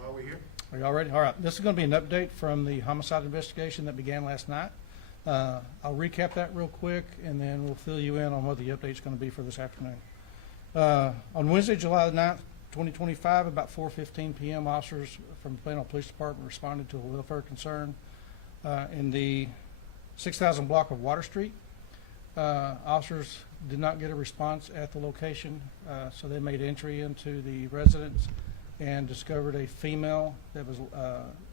while we're here. Are y'all ready? All right. This is going to be an update from the homicide investigation that began last night. I'll recap that real quick, and then we'll fill you in on what the update's going to be for this afternoon. On Wednesday, July the 9th, 2025, about 4:15 p.m., officers from the Plano Police Department responded to a welfare concern in the 6000 block of Water Street. Officers did not get a response at the location, so they made entry into the residence and discovered a female that was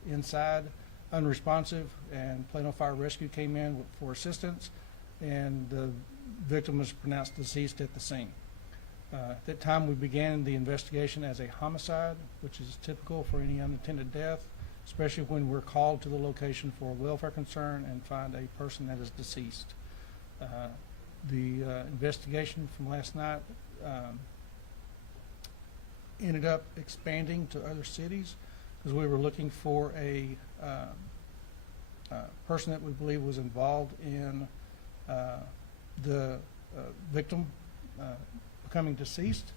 inside, unresponsive, and Plano Fire-Rescue came in for assistance, and the victim was pronounced deceased at the scene. At that time, we began the investigation as a homicide, which is typical for any unintended death, especially when we're called to the location for a welfare concern and find a person that is deceased. The investigation from last night ended up expanding to other cities because we were looking for a person that we believe was involved in the victim becoming deceased,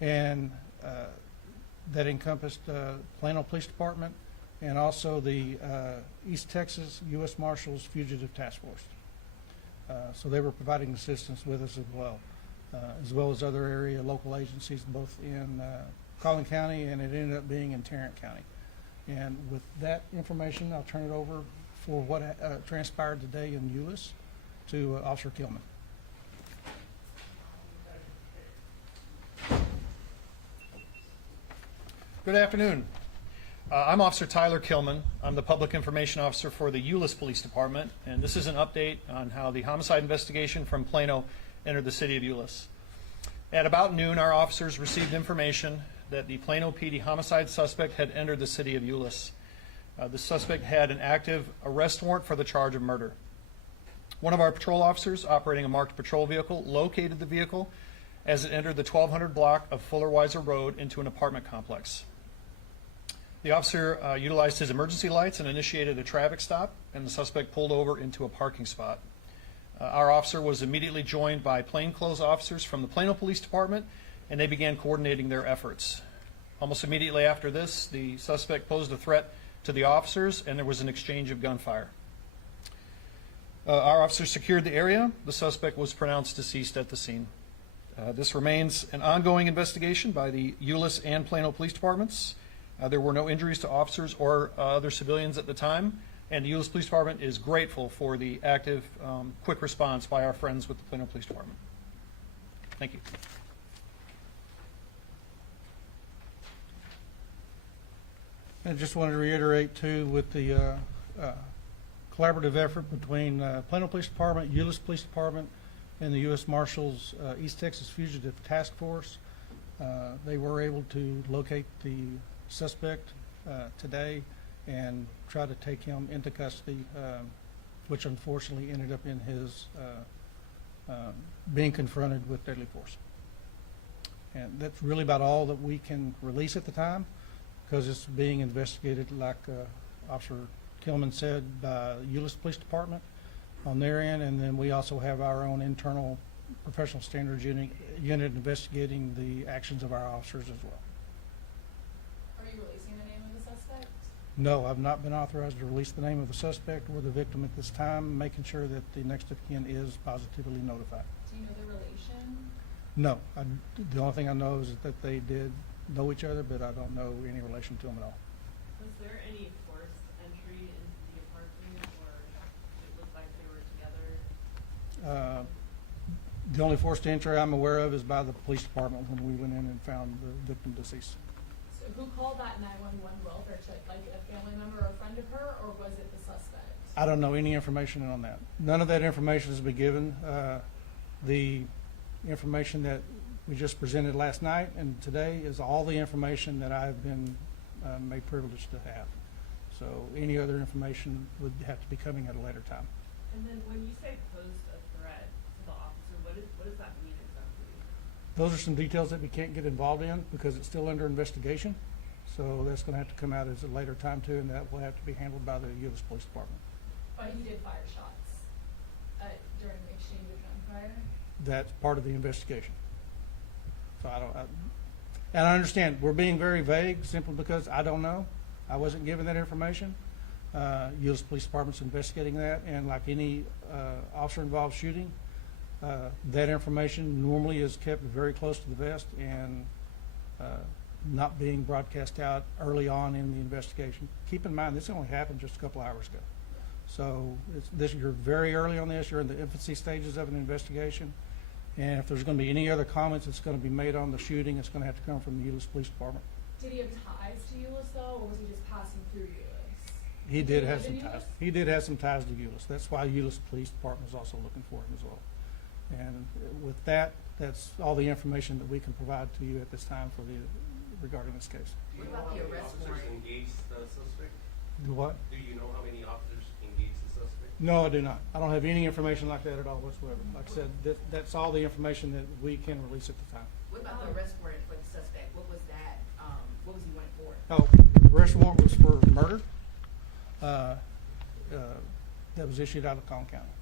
and that encompassed Plano Police Department and also the East Texas U.S. Marshals Fugitive Task Force. So they were providing assistance with us as well as other area local agencies, both in Collin County, and it ended up being in Tarrant County. And with that information, I'll turn it over for what transpired today in Euless to Officer Kilman. Good afternoon. I'm Officer Tyler Kilman. I'm the Public Information Officer for the Euless Police Department, and this is an update on how the homicide investigation from Plano entered the city of Euless. At about noon, our officers received information that the Plano PD homicide suspect had entered the city of Euless. The suspect had an active arrest warrant for the charge of murder. One of our patrol officers operating a marked patrol vehicle located the vehicle as it entered the 1200 block of Fuller-Weiser Road into an apartment complex. The officer utilized his emergency lights and initiated a traffic stop, and the suspect pulled over into a parking spot. Our officer was immediately joined by plainclothes officers from the Plano Police Department, and they began coordinating their efforts. Almost immediately after this, the suspect posed a threat to the officers, and there was an exchange of gunfire. Our officers secured the area. The suspect was pronounced deceased at the scene. This remains an ongoing investigation by the Euless and Plano Police Departments. There were no injuries to officers or other civilians at the time, and the Euless Police Department is grateful for the active, quick response by our friends with the Plano Police Department. Thank you. I just wanted to reiterate, too, with the collaborative effort between Plano Police Department, Euless Police Department, and the U.S. Marshals East Texas Fugitive Task Force, they were able to locate the suspect today and try to take him into custody, which unfortunately ended up in his being confronted with deadly force. And that's really about all that we can release at the time, because it's being investigated, like Officer Kilman said, by Euless Police Department on their end, and then we also have our own internal professional standards unit investigating the actions of our officers as well. Are you releasing the name of the suspect? No, I've not been authorized to release the name of the suspect or the victim at this time, making sure that the next of kin is positively notified. Do you know the relation? No, the only thing I know is that they did know each other, but I don't know any relation to them at all. Was there any forced entry into the apartment, or it looked like they were together? The only forced entry I'm aware of is by the police department when we went in and found the victim deceased. So who called that 911 welfare check? Like a family member or a friend of her, or was it the suspect? I don't know any information on that. None of that information has been given. The information that we just presented last night and today is all the information that I've been made privileged to have. So any other information would have to be coming at a later time. And then when you say posed a threat to the officer, what does that mean exactly? Those are some details that we can't get involved in because it's still under investigation. So that's going to have to come out at a later time too, and that will have to be handled by the Euless Police Department. But he did fire shots during the exchange of gunfire? That's part of the investigation. So And I understand, we're being very vague simply because I don't know. I wasn't given that information. Euless Police Department's investigating that, and like any officer-involved shooting, that information normally is kept very close to the vest and not being broadcast out early on in the investigation. Keep in mind, this only happened just a couple hours ago. So you're very early on this. You're in the infancy stages of an investigation. And if there's going to be any other comments that's going to be made on the shooting, it's going to have to come from the Euless Police Department. Did he have ties to Euless though, or was he just passing through Euless? He did have live some in ties. Euless? He did have some ties to Euless. That's why Euless Police Department is also looking for him as well. And with that, that's all the information that we can provide to you at this time regarding this case. Do you know how many officers engaged the suspect? Do what? Do you know how many officers engaged the suspect? No, I do not. I don't have any information like that at all whatsoever. Like I said, that's all the information that we can release at the time. What about the arrest warrant for the suspect? What was that, what was he wanting for? Oh, the arrest warrant was for murder. That was issued out of Collin County.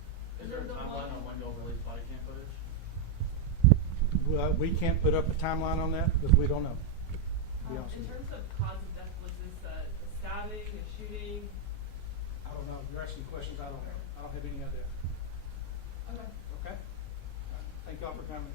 Is there a timeline on when you'll release body cam footage? Well, we can't put up a timeline on that because we don't know. To be honest In with you. terms of cause of death, was this a stabbing, a shooting? I don't know. You're asking questions I don't have. I don't have any idea. Okay. Okay? Thank y'all for coming.